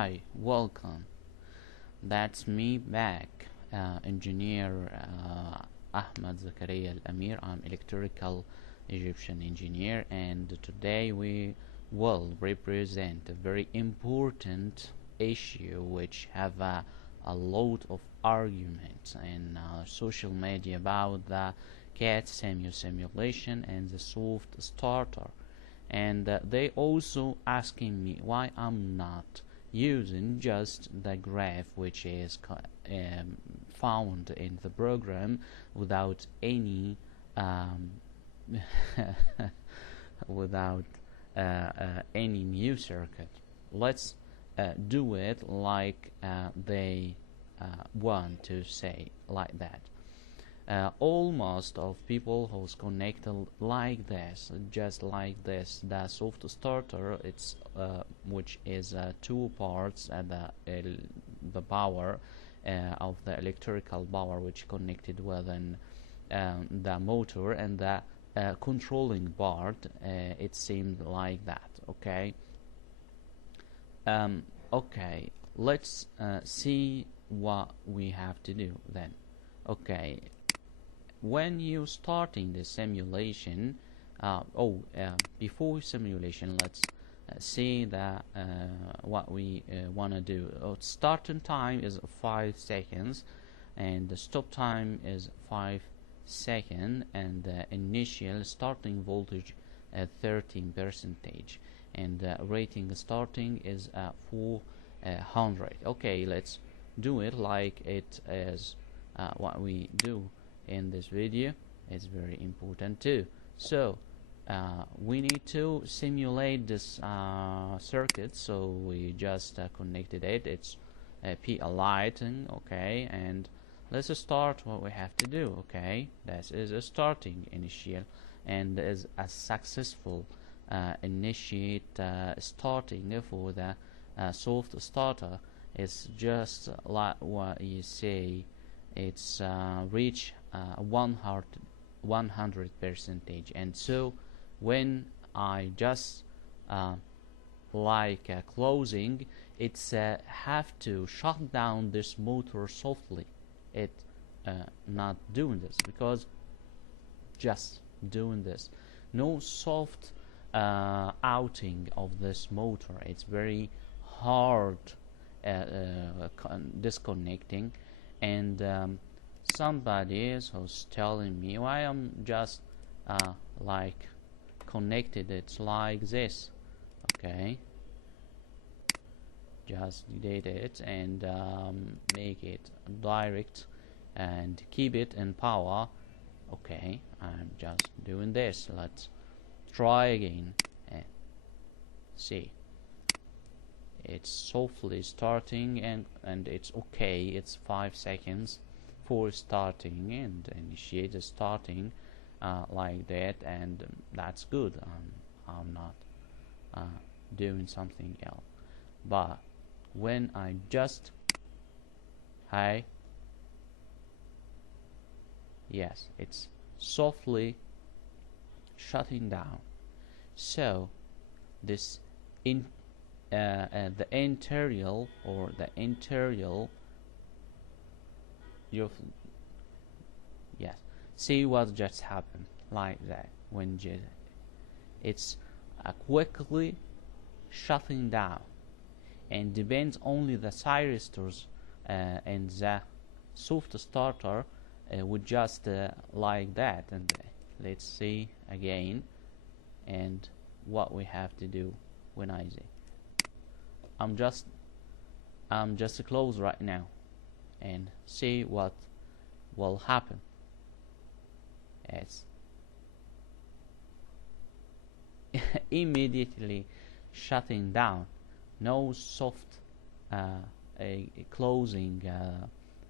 Hi, welcome. That's me back, engineer Ahmed Alamir. I'm electrical Egyptian engineer, and today we will represent a very important issue which have a lot of arguments in social media about the cat simulation and the soft starter. And they also asking me why I'm not using just the graph which is found in the program without any without any new circuit. Let's do it like they want to say, like that. Almost of people who's connected like this, just like this, the soft starter, it's which is two parts at the power of the electrical power which connected within the motor and the controlling part. It seemed like that. Okay, let's see what we have to do then. Okay, when you starting the simulation, before simulation, let's see that what we want to do. Starting time is 5 seconds, and the stop time is 5 seconds, and the initial starting voltage 13%, and rating starting is 400. Okay, let's do it like it is what we do in this video. Is very important too. So we need to simulate this circuit, so we just connected it. It's P lighting. Okay, and let's start what we have to do. Okay, this is a starting initial, and is a successful initiate starting for the soft starter. It's just like what you say, it's reach 100%, and so when I just closing, it's have to shut down this motor softly. It not doing this because just doing this, no soft outing of this motor. It's very hard disconnecting, and somebody is who's telling me why I'm just connected. It's like this. Okay, just delete it and make it direct and keep it in power. Okay, I'm just doing this. Let's try again and see. It's softly starting, and it's okay. It's 5 seconds for starting and initiate the starting like that, and that's good. I'm not doing something else. But when I just yes, it's softly shutting down. So this the interior or the interior, yes, see what just happened like that. When it's quickly shutting down, and depends only the thyristors and the soft starter would just like that. And let's see again, and what we have to do. When I say I'm just close right now and see what will happen. It's immediately shutting down, no soft closing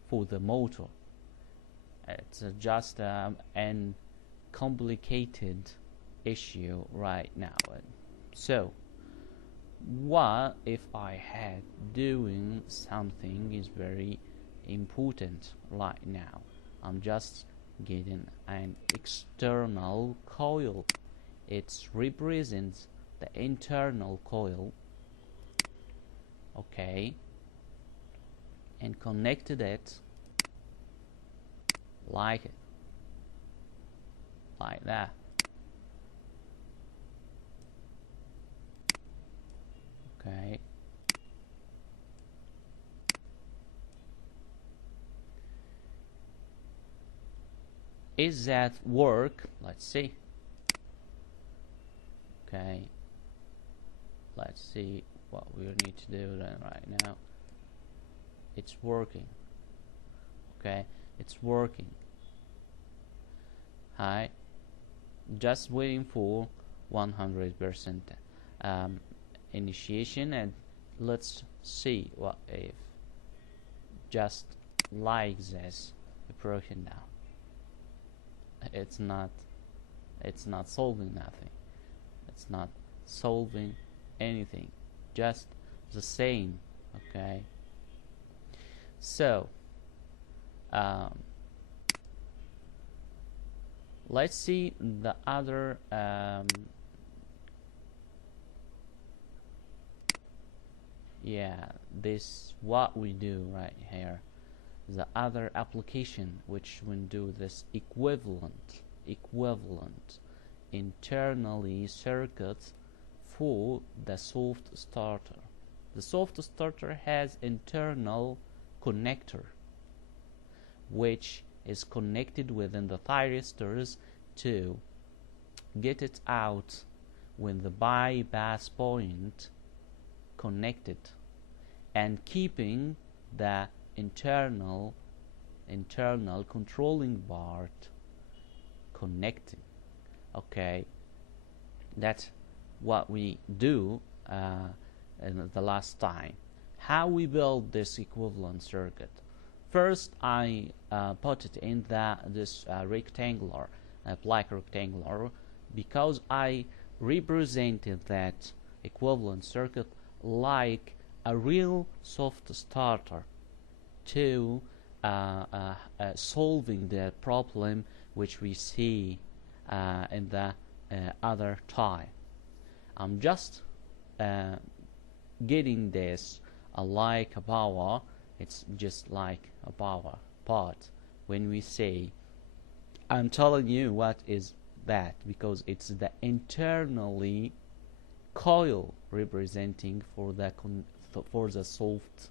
for the motor. It's just an complicated issue right now. So what if I had doing something is very important right now? I'm just getting an external coil. It represents the internal coil. okay, and connected it like that. Okay. Is that work? Let's see. Okay. Let's see what we need to do then right now. It's working. Okay, it's working. Hi. Just waiting for 100% initiation, and let's see what if just like this broken down. It's not solving nothing. It's not solving anything, just the same. Okay, so let's see the other yeah, this what we do right here. The other application which will do this equivalent internally circuits for the soft starter. The soft starter has internal connector which is connected within the thyristors to get it out when the bypass point connected, and keeping the internal controlling part connected. Okay, that's what we do in the last time. How we build this equivalent circuit? First, I put it in this rectangular, black rectangular, because I represented that equivalent circuit like a real soft starter to solving the problem which we see in the other time. I'm just getting this like a power. It's just like a power part. When we say, I'm telling you what is that, because it's the internally coil representing for the soft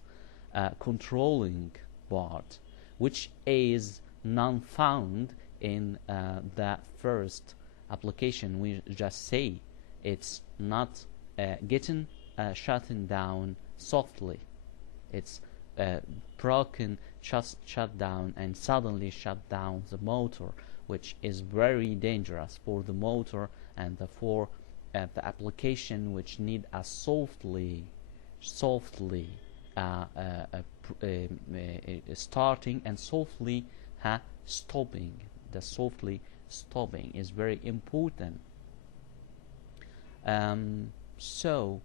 controlling part, which is non-found in the first application. We just say it's not getting shutting down softly. It's broken, shut down, and suddenly shut down the motor, which is very dangerous for the motor and for the application which need a softly starting and softly stopping. The softly stopping is very important. So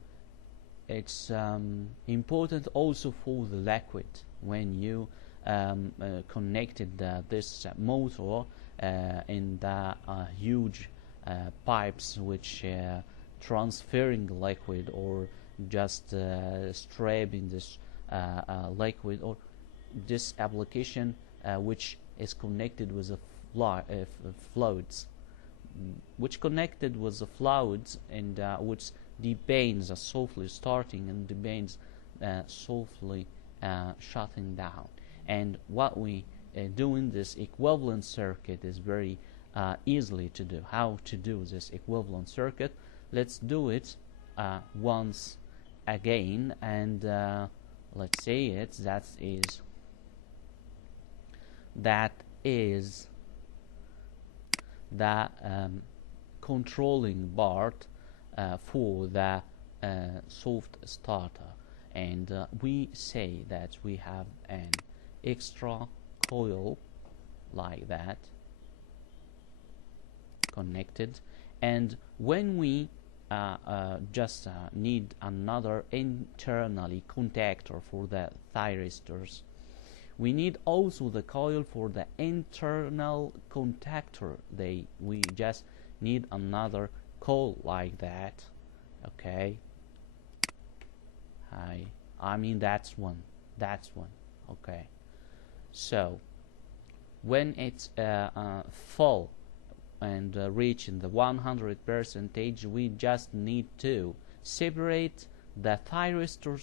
it's important also for the liquid. When you connected this motor in the huge pipes which transferring liquid, or just stripping this liquid, or this application which is connected with the floats, which connected with the floats, and which depends softly starting and depends softly shutting down. And what we do in this equivalent circuit is very easily to do. How to do this equivalent circuit? Let's do it once again, and let's say it. That is the controlling part for the soft starter, and we say that we have an extra coil like that connected, and when we just need another internally contactor for the thyristors, we need also the coil for the internal contactor. We just need another coil like that. Okay, I mean that's one. Okay. So when it's full and reaching the 100%, we just need to separate the thyristor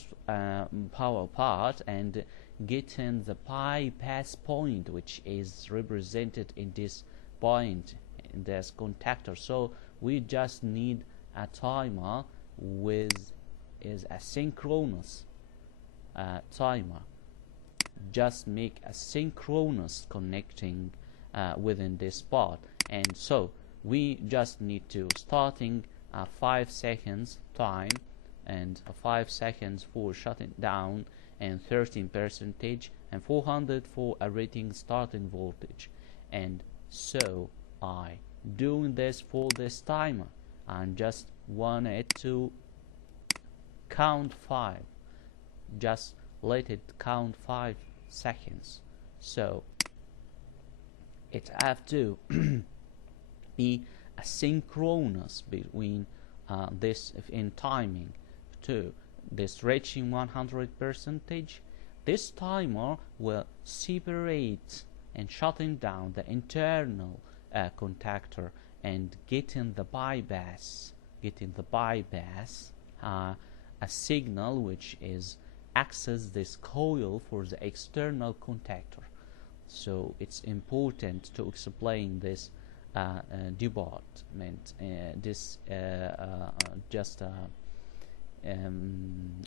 power part and get in the bypass point, which is represented in this point in this contactor. So we just need a timer with is a synchronous timer. Just make a synchronous connecting within this part, and so we just need to starting a 5 seconds time and 5 seconds for shutting down and 13% and 400 for a rating starting voltage. And so I doing this for this timer and just want it to count 5, just let it count 5 seconds. So it have to be a synchronous between this in timing to this reaching 100%. This timer will separate and shutting down the internal contactor and getting the bypass a signal which is access this coil for the external contactor. So it's important to explain this department.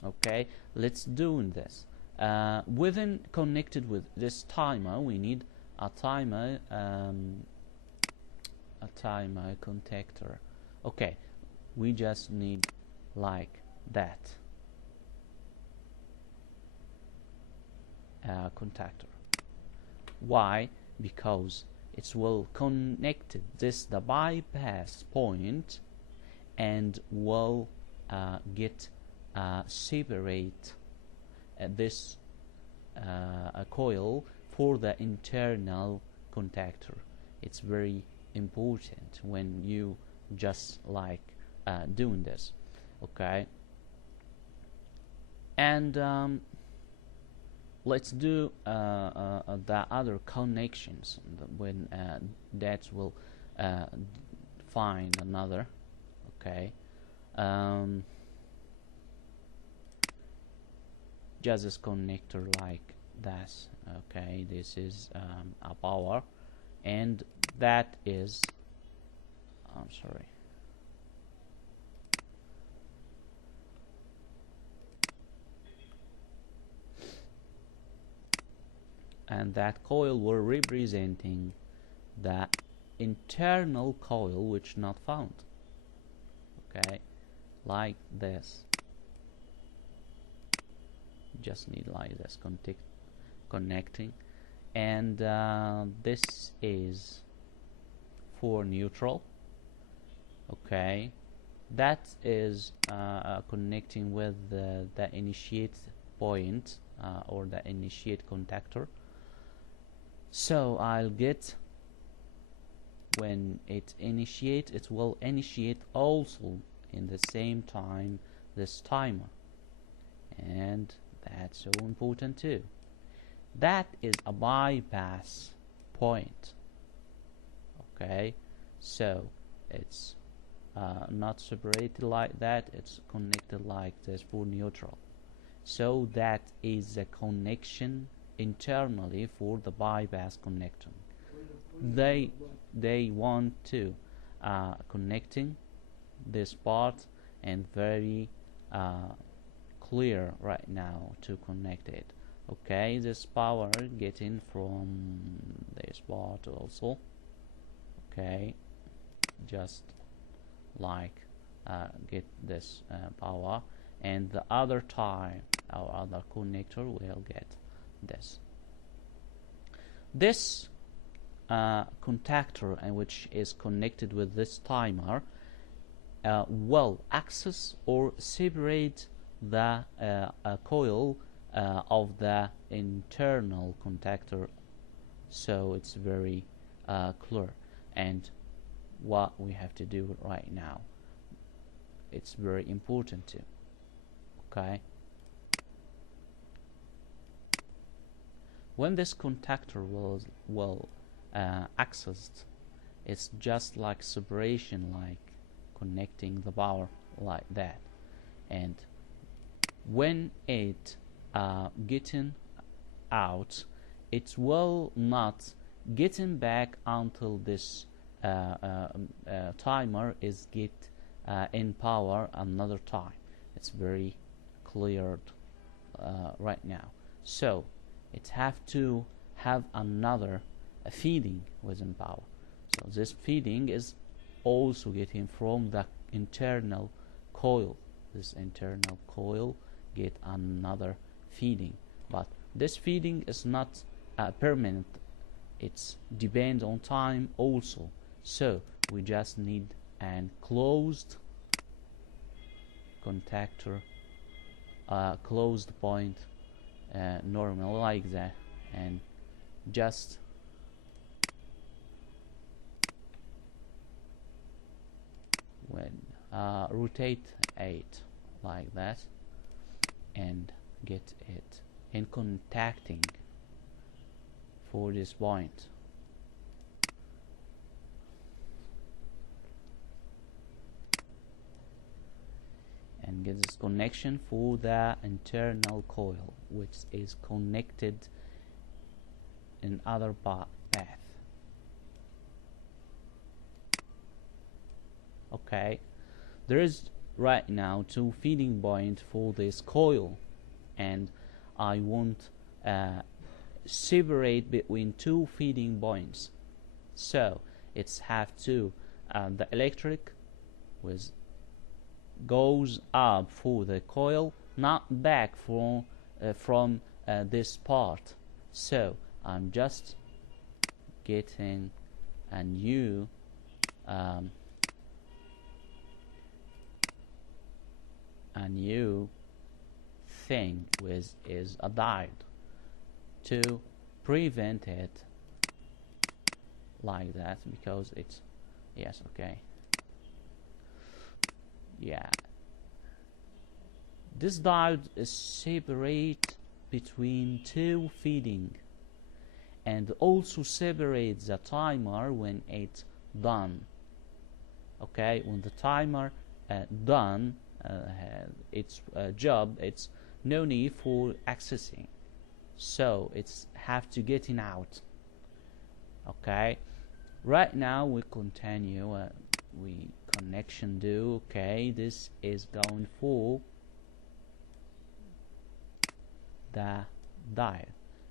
Okay, let's do this. Within connected with this timer, we need a timer contactor. Okay, we just need like that contactor. Why? Because it will connect this the bypass point and will get separate this coil for the internal contactor. It's very important when you just like doing this. Okay, and let's do the other connections when that will find another. Okay, just this connector like this. Okay, this is a power, and that is I'm sorry. And that coil were representing the internal coil which not found. Okay, like this. Just need like this connecting, and this is for neutral. Okay, that is connecting with the initiate point or the initiate contactor. So I'll get when it initiates, it will initiate also in the same time this timer, and that's so important too. That is a bypass point. Okay, so it's not separated like that, it's connected like this for neutral. So that is a connection internally for the bypass connector. They want to connecting this part, and very clear right now to connect it. Okay, this power getting from this part also. Okay, just like get this power, and the other time our other connector will get this contactor, and which is connected with this timer, will access or separate the coil of the internal contactor. So it's very clear, and what we have to do right now, it's very important too. Okay, When this contactor will accessed, it's just like separation, like connecting the power like that. And when it getting out, it will not getting back until this timer is get in power another time. It's very clear right now. So it have to have another feeding within power. So this feeding is also getting from the internal coil. This internal coil get another feeding, but this feeding is not permanent. It's depends on time also. So we just need an closed contactor, closed point, normal like that, and just when rotate it like that and get it in contacting for this point. And get this connection for the internal coil, which is connected in other path. Okay, there is right now two feeding point for this coil, and I want separate between two feeding points. So it's have to the electric with goes up for the coil, not back from this part. So I'm just getting a new thing with is a diode to prevent it like that, because it's yes, okay, yeah, this diode is separate between two feeding and also separates the timer when it's done. Okay, when the timer done its job, it's no need for accessing, so it's have to getting out. Okay, right now we continue, we connection do. Okay, this is going for the diode,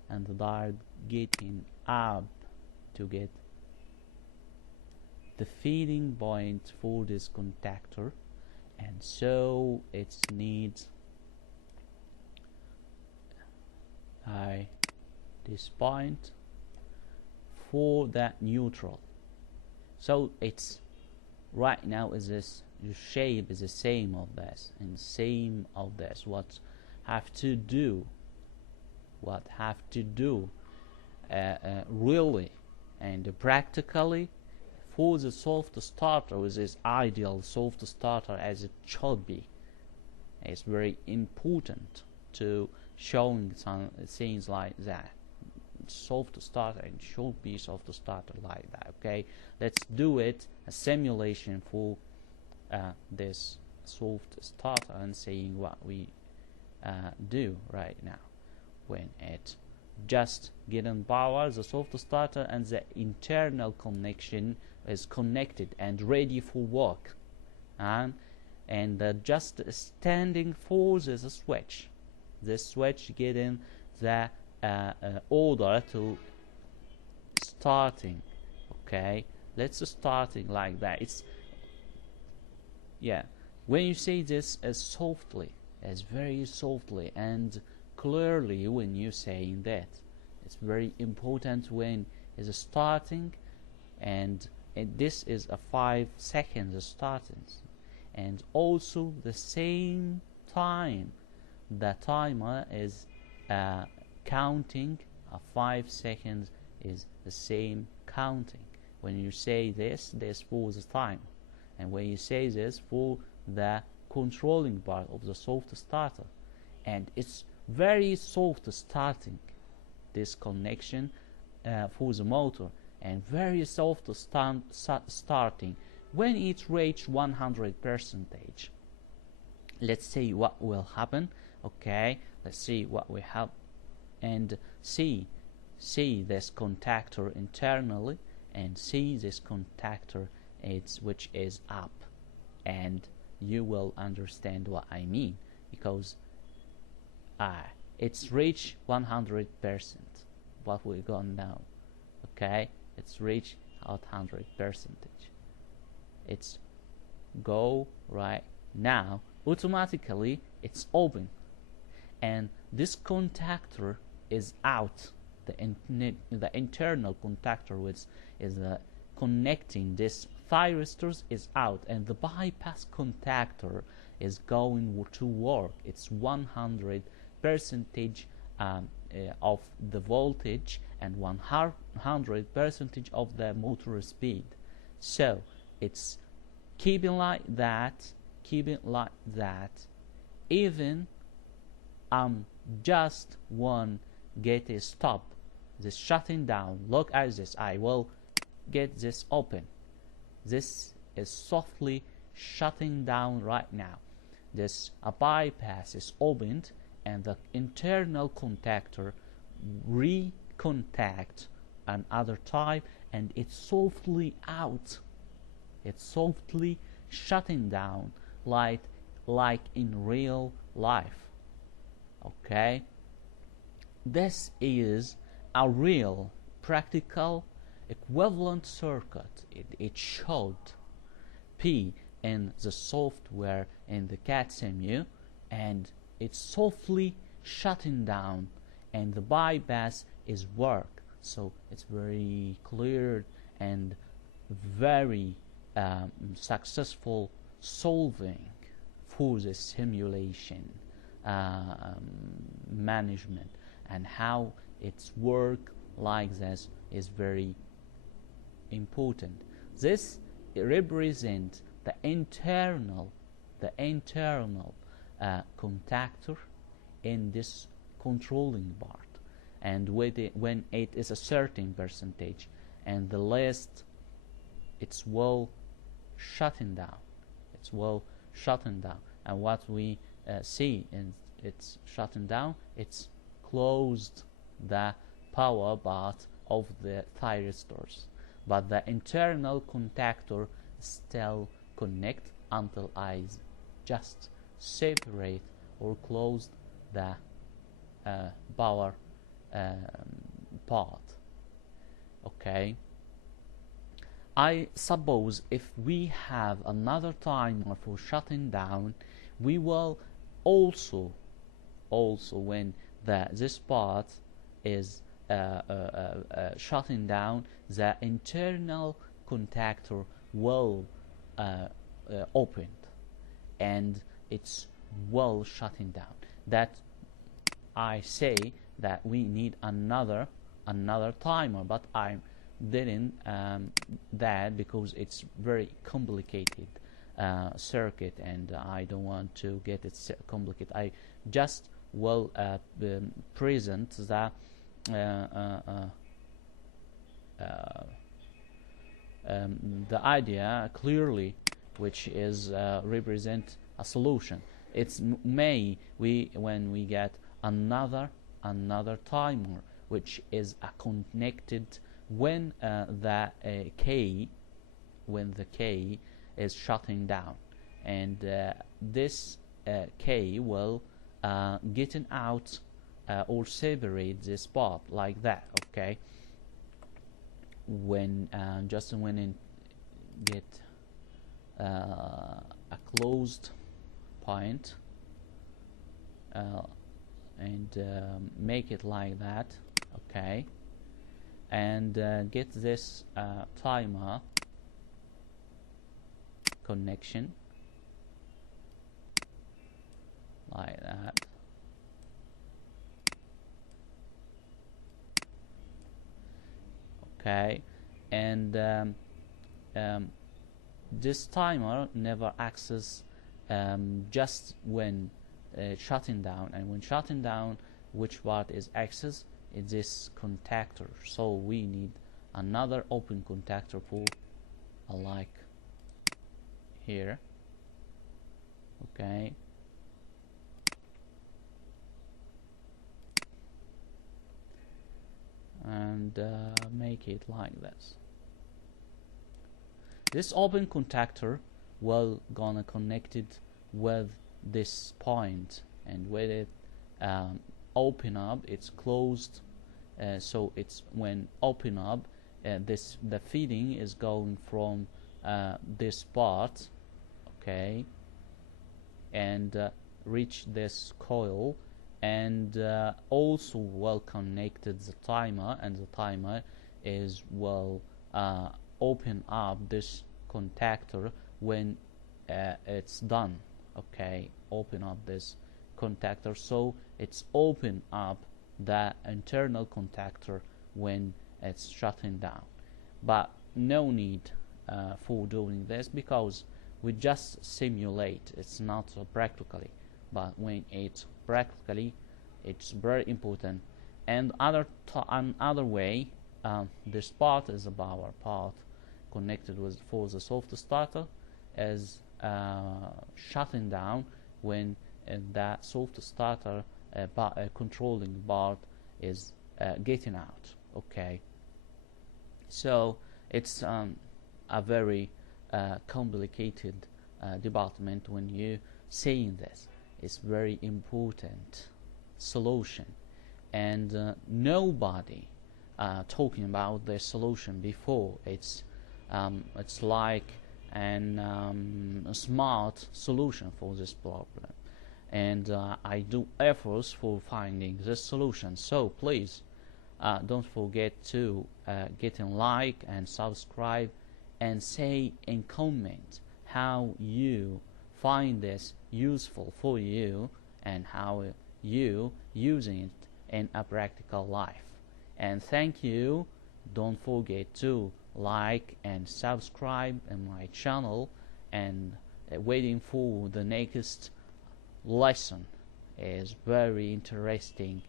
and the diode getting up to get the feeding point for this contactor, and so it needs this point for that neutral. So it's right now is this, the shape is the same of this and same of this. What have to do really and practically for the soft starter, with this ideal soft starter as it should be. It's very important to showing some things like that. Soft starter, and should be soft starter like that. Okay, let's do it a simulation for this soft starter and seeing what we do right now when it just getting power, the soft starter and the internal connection is connected and ready for work, and just standing for this switch. This switch getting the order to starting. Okay, let's starting like that. It's yeah. When you say this as softly, as very softly and clearly, when you saying that, it's very important when is starting, and this is a 5 seconds starting, and also the same time the timer is counting. A 5 seconds is the same counting. When you say this for the time, and when you say this for the controlling part of the soft starter, and it's very soft starting. this connection for the motor, and very soft starting. When it reach 100%, let's see what will happen. Okay, let's see what we have, and see this contactor internally, and see this contactor which is up, and you will understand what I mean, because it's reached 100%. What we're going now, okay, it's reached 100%. It's go right now, automatically it's open, and this contactor is out. The internal contactor, which is connecting this thyristors, is out, and the bypass contactor is going to work. It's 100% of the voltage and 100% of the motor speed. So it's keeping like that, even just one get a stop, this shutting down. Look at this, I will get this open. This is softly shutting down right now. This bypass is opened, and the internal contactor recontact another type, and it's softly out. It's softly shutting down like in real life. Okay, this is a real practical equivalent circuit. It showed P in the software in the CAD simu, and it's softly shutting down, and the bypass is work. So it's very clear and very successful solving for the simulation management, and how its work like this is very important. This represents the internal contactor in this controlling part, and when it is a certain percentage, and the last it's well shutting down. And what we see in it's shutting down, it's closed the power part of the thyristors, but the internal contactor still connect until I just separate or close the power part. Okay, I suppose if we have another timer for shutting down, we will also when this part is shutting down, the internal contactor will open, and it's well shutting down. That I say that we need another timer, but I didn't that because it's very complicated circuit, and I don't want to get it complicated. I just will present the idea clearly, which is represent a solution. It's when we get another timer, which is connected when the K is shutting down, and this K will getting out or separate this part like that. Okay, when just when it get a closed point and make it like that. Okay, and get this timer connection like that. Okay, and this timer never access just when shutting down, and when shutting down, which part is access this contactor, so we need another open contactor for like here. Okay, and make it like this. This open contactor will gonna connect it with this point, and when it open up, it's closed, so it's when open up, the feeding is going from this part, okay, and reach this coil, and also well connected the timer, and the timer is well open up this contactor when it's done. Okay, open up this contactor, so it's open up the internal contactor when it's shutting down. But no need for doing this, because we just simulate, it's not practically, but when it's practically, it's very important. And another way, this part is a power part connected with for the soft starter, is shutting down when that soft starter controlling part is getting out. Okay, so it's a very complicated department when you saying this. It's very important solution, and nobody talking about the solution before. It's like a smart solution for this problem, and I do efforts for finding this solution. So please don't forget to get a like and subscribe, and say in comment how you find this useful for you and how you using it in a practical life. And thank you. Don't forget to like and subscribe in my channel, and waiting for the next lesson is very interesting,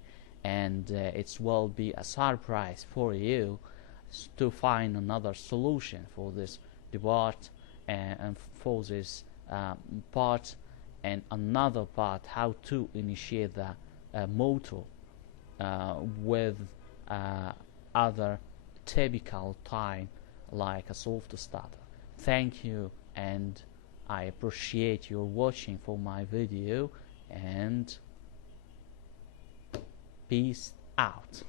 and it will be a surprise for you to find another solution for this debate, and for this part, and another part how to initiate the motor with other typical time like a soft starter. Thank you, and I appreciate your watching for my video, and peace out.